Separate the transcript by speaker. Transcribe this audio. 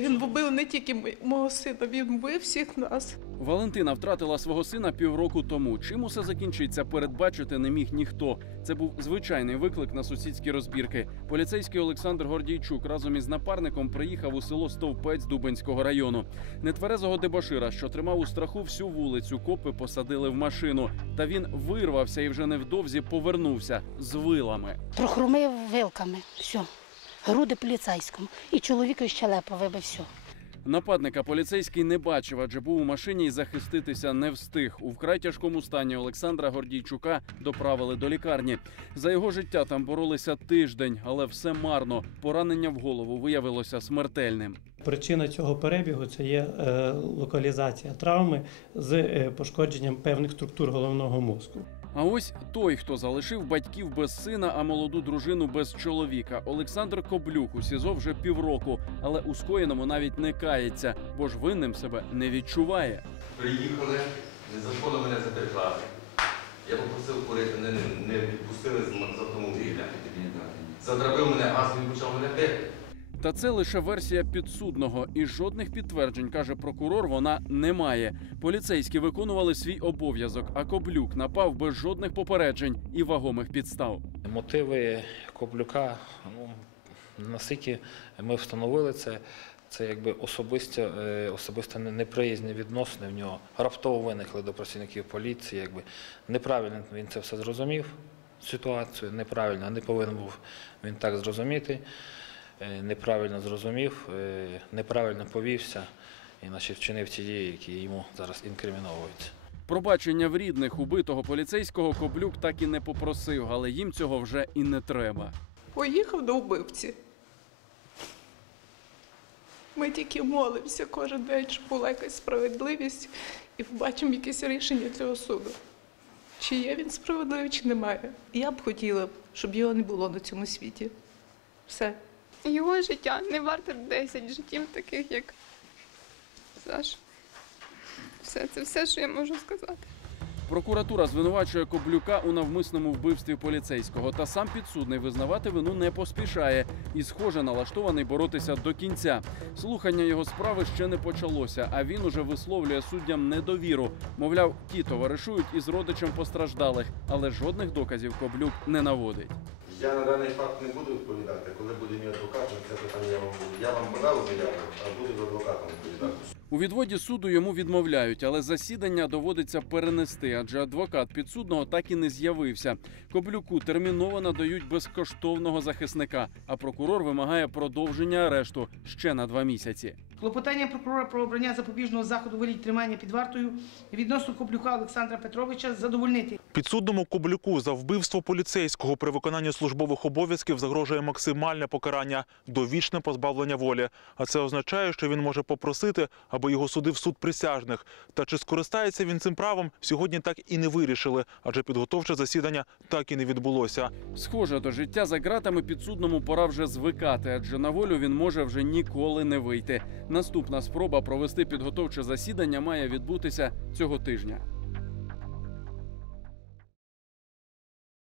Speaker 1: Він вбив не тільки мого сина, він вбив всіх нас.
Speaker 2: Валентина втратила свого сина півроку тому. Чим усе закінчиться, передбачити не міг ніхто. Це був звичайний виклик на сусідські розбірки. Поліцейський Олександр Гордійчук разом із напарником приїхав у село Стовпець Дубенського району. Нетверезого дебошира, що тримав у страху всю вулицю, копи посадили в машину. Та він вирвався і вже невдовзі повернувся з вилами.
Speaker 3: Прохромив вилками. Все. Груди поліцейському. І чоловіка щелепа вибив все.
Speaker 2: Нападника поліцейський не бачив, адже був у машині і захиститися не встиг. У вкрай тяжкому стані Олександра Гордійчука доправили до лікарні. За його життя там боролися тиждень, але все марно. Поранення в голову виявилося смертельним.
Speaker 4: Причина цього перебігу це є е, локалізація травми з е, пошкодженням певних структур головного мозку.
Speaker 2: А ось той, хто залишив батьків без сина, а молоду дружину без чоловіка. Олександр Коблюк у СІЗО вже півроку, але у скоєному навіть не кається, бо ж винним себе не відчуває.
Speaker 5: Приїхали, незаконно мене затримали. Я попросив курити, не, не, не відпустили з, з автомобіля. Задрабив мене газом і почав мене бити.
Speaker 2: Та це лише версія підсудного, і жодних підтверджень, каже прокурор, вона не має. Поліцейські виконували свій обов'язок, а Коблюк напав без жодних попереджень і вагомих підстав.
Speaker 6: Мотиви Коблюка, ну, наскільки ми встановили це, це якби особисто, е, особисто неприязні відносини в нього раптово виникли до працівників поліції. Якби. Неправильно він це все зрозумів, ситуацію, неправильно, не повинен був він так зрозуміти, неправильно зрозумів, е, неправильно повівся і значить, вчинив ті дії, які йому зараз інкриміновуються.
Speaker 2: Пробачення в рідних убитого поліцейського Коблюк так і не попросив, але їм цього вже і не треба.
Speaker 1: Поїхав до вбивці. Ми тільки молимося кожен день, щоб була якась справедливість і побачимо якесь рішення цього суду. Чи є він справедливий, чи немає. Я б хотіла, щоб його не було на цьому світі. Все.
Speaker 7: Його життя не варте 10 життів таких, як Саш. Все, це все, що я можу сказати.
Speaker 2: Прокуратура звинувачує Коблюка у навмисному вбивстві поліцейського, та сам підсудний визнавати вину не поспішає і, схоже, налаштований боротися до кінця. Слухання його справи ще не почалося, а він уже висловлює суддям недовіру. Мовляв, ті товаришують із родичем постраждалих, але жодних доказів Коблюк не наводить.
Speaker 5: Я на даний факт не буду відповідати. Коли буде мій адвокат, на це питання я вам я вам подав заяву, а буду з адвокатом відповідати.
Speaker 2: У відводі суду йому відмовляють, але засідання доводиться перенести, адже адвокат підсудного так і не з'явився. Коблюку терміново надають безкоштовного захисника, а прокурор вимагає продовження арешту ще на два місяці.
Speaker 8: Клопотання прокурора про обрання запобіжного заходу вигляді тримання під вартою відносно Коблюка Олександра Петровича задовольнити.
Speaker 9: Підсудному Коблюку за вбивство поліцейського при виконанні службових обов'язків загрожує максимальне покарання довічне позбавлення волі. А це означає, що він може попросити, аби його судив суд присяжних. Та чи скористається він цим правом, сьогодні так і не вирішили, адже підготовче засідання так і не відбулося.
Speaker 2: Схоже, до життя за ґратами підсудному пора вже звикати, адже на волю він може вже ніколи не вийти. Наступна спроба провести підготовче засідання має відбутися цього тижня.